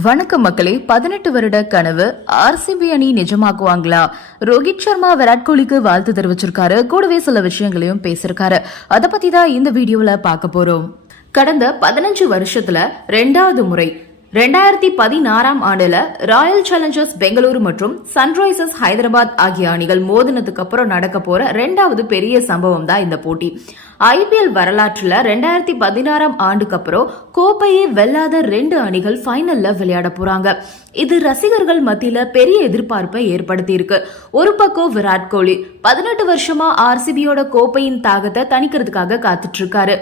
வணக்கம் மக்களே பதினெட்டு வருட கனவு ஆர்சிபி அணி நிஜமாக்குவாங்களா? ரோஹித் சர்மா விராட் கோலிக்கு வாழ்த்து தெரிவிச்சிருக்காரு. கூடவே சில விஷயங்களையும் பேசியிருக்காரு. அதை பத்தி தான் இந்த வீடியோல பார்க்க போறோம். கடந்த பதினஞ்சு வருஷத்துல ரெண்டாவது முறை ரெண்டாயிரத்தி பதினாறாம் ஆண்டுல ராயல் சேலஞ்சர்ஸ் பெங்களூரு மற்றும் சன்ரைசர்ஸ் ஹைதராபாத் ஆகிய அணிகள் மோதினதுக்கு அப்புறம் நடக்க போற ரெண்டாவது பெரிய சம்பவம் தான் இந்த போட்டி. ஐபிஎல் வரலாற்றுல ரெண்டாயிரத்தி பதினாறாம் ஆண்டுக்கு அப்புறம் கோப்பையை வெல்லாத ரெண்டு அணிகள் ஃபைனல்ல விளையாட போறாங்க. இது ரசிகர்கள் மத்தியில பெரிய எதிர்பார்ப்பை ஏற்படுத்தி இருக்கு. ஒரு பக்கம் விராட் கோலி பதினெட்டு வருஷமா ஆர்சிபியோட கோப்பையின் தாகத்தை தணிக்கிறதுக்காக காத்துட்டு இருக்காரு.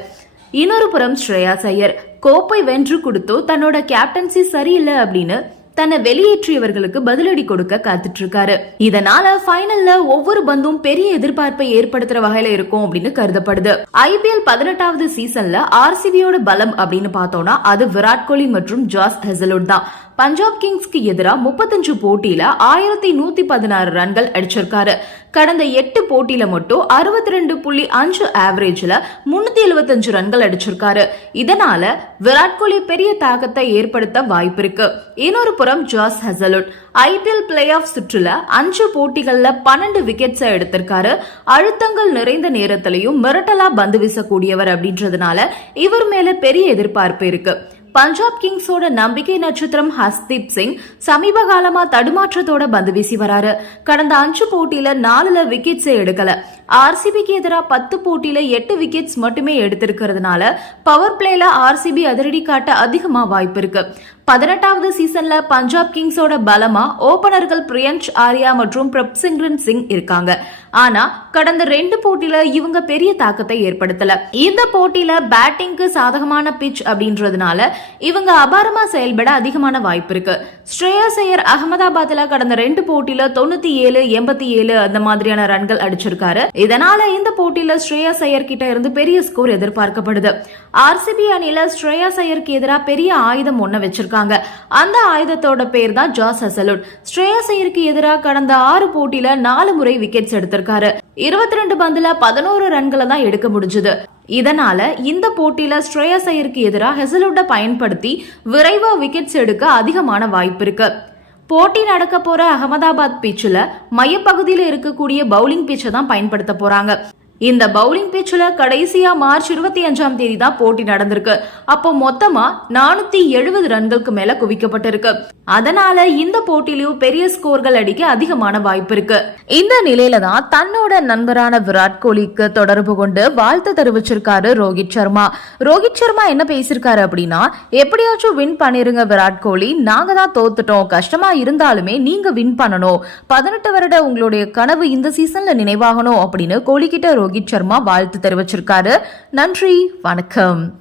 இன்னொரு புறம் ஸ்ரேயாஸ் ஐயர் கோப்பை வென்று கொடுத்தோ தன்னோட கேப்டன்சி சரியில்லை அப்படின்னு தன்னை வெளியேற்றியவர்களுக்கு பதிலடி கொடுக்க காத்துட்டு இருக்காரு இதனால ஃபைனல்ல ஒவ்வொரு பந்தும் பெரிய எதிர்பார்ப்பை ஏற்படுத்துற வகையில இருக்கும் அப்படின்னு கருதப்படுது. ஐபிஎல் பதினெட்டாவது சீசன்ல ஆர்சிபியோட பலம் அப்படின்னு பார்த்தோம்னா அது விராட் கோலி மற்றும் ஜாஸ் ஹெசலுட் தான். பஞ்சாப் கிங்ஸ்க்கு எதிராக முப்பத்தஞ்சு போட்டியில ஆயிரத்தி நூத்தி பதினாறு ரன்கள் அடிச்சிருக்காரு. கடந்த எட்டு போட்டியில மட்டும் அறுபத்தி ரெண்டு புள்ளி அஞ்சு ஆவரேஜ்ல முன்னூத்தி எழுபத்தஞ்சு ரன்கள் அடிச்சிருக்காரு. இதனால விராட் கோலி பெரிய தாக்கத்தை ஏற்படுத்த வாய்ப்பு இருக்கு. இன்னொரு புறம் Josh Hazlewood. IPL play off சுற்றுல அஞ்சு போட்டிகள்ல பன்னெண்டு விக்கெட்ஸை எடுத்திருக்காரு. அழுத்தங்கள் நிறைந்த நேரத்திலையும் மிரட்டலா பந்து வீசக்கூடியவர் அப்படின்றதுனால இவர் மேல பெரிய எதிர்பார்ப்பு இருக்கு. பஞ்சாப் கிங்ஸோட நம்பிக்கை நட்சத்திரம் ஹஸ்தீப் சிங் சமீப காலமா தடுமாற்றத்தோட பந்து வீசி வராரு. கடந்த அஞ்சு போட்டியில நாலுல விக்கெட்ஸே எடுக்கல. ஆர்சிபிக்கு எதிராக பத்து போட்டியில எட்டு விக்கெட்ஸ் மட்டுமே எடுத்திருக்கிறதுனால பவர் பிளேல ஆர்சிபி அதிரடி காட்ட அதிகமா வாய்ப்பு இருக்கு. பதினெட்டாவது சீசன்ல பஞ்சாப் கிங்ஸோட பலமா ஓபனர்கள் பிரியன்ஷ் ஆர்யா மற்றும் பிரப்சிங்ரன் சிங் இருக்காங்க. ஆனா கடந்த ரெண்டு போட்டியில இவங்க பெரிய தாக்கத்தை ஏற்படுத்தல. இந்த போட்டியில பேட்டிங்க்கு சாதகமான பிச் அப்படின்றதுனால இவங்க அபாரமா செயல்பட அதிகமான வாய்ப்பு இருக்கு. ஸ்ரேயஸ் ஐயர் அகமதாபாத்ல கடந்த ரெண்டு போட்டியில தொண்ணூத்தி ஏழு எண்பத்தி ஏழு அந்த மாதிரியான ரன்கள் அடிச்சிருக்காரு. இதனால இந்த போட்டியில ஸ்ரேயஸ் ஐயர் கிட்ட இருந்து பெரிய ஸ்கோர் எதிர்பார்க்கப்படுது. ஆர்சிபி அணியில ஸ்ரேயஸ் ஐயருக்கு எதிராக பெரிய ஆயுதம் ஒண்ணு வச்சிருக்காங்க. அந்த ஆயுதத்தோட பேர் தான் ஜாஸ் ஹசலுட். ஸ்ரேயஸ் ஐயருக்கு எதிராக கடந்த ஆறு போட்டியில நாலு முறை விக்கெட்ஸ் எடுத்திருக்காரு. இருபத்தி ரெண்டு பந்துல பதினோரு ரன்களை தான் எடுக்க முடிஞ்சது. இதனால இந்த போட்டியில ஸ்ரேயஸ் ஐயருக்கு எதிராக ஹெசலுட்டை பயன்படுத்தி விரைவா விக்கெட்ஸ் எடுக்க அதிகமான வாய்ப்பு இருக்கு. போட்டி நடக்க போற அகமதாபாத் பிச்சில் மையப்பகுதியில் இருக்கக்கூடிய பவுலிங் பிச்சை தான் பயன்படுத்த போறாங்க. இந்த பவுலிங் பிச்சில் கடைசியா மார்ச் இருபத்தி அஞ்சாம் தேதி தான் போட்டி நடந்திருக்கு. அப்போ மொத்தமா நானூத்தி எழுபது ரன்களுக்கு மேல குவிக்கப்பட்டிருக்கு. அதனால இந்த போட்டியிலும் பெரிய ஸ்கோர்கள் அடிக்க அதிகமான வாய்ப்பு இருக்கு. இந்த நிலையில தான் தன்னோட நண்பரான விராட் கோலிக்கு தொடர்பு கொண்டு வாழ்த்து தெரிவிச்சிருக்காரு ரோஹித் சர்மா. ரோஹித் சர்மா என்ன பேசியிருக்காரு அப்படின்னா எப்படியாச்சும் வின் பண்ணிருங்க விராட் கோலி. நாங்க தான் தோத்துட்டோம். கஷ்டமா இருந்தாலுமே நீங்க வின் பண்ணணும். பதினெட்டு வருட உங்களுடைய கனவு இந்த சீசன்ல நினைவாகணும் அப்படின்னு கோலி கிட்ட ரோஹித் சர்மா வாழ்த்து தெரிவிச்சிருக்காரு. நன்றி வணக்கம்.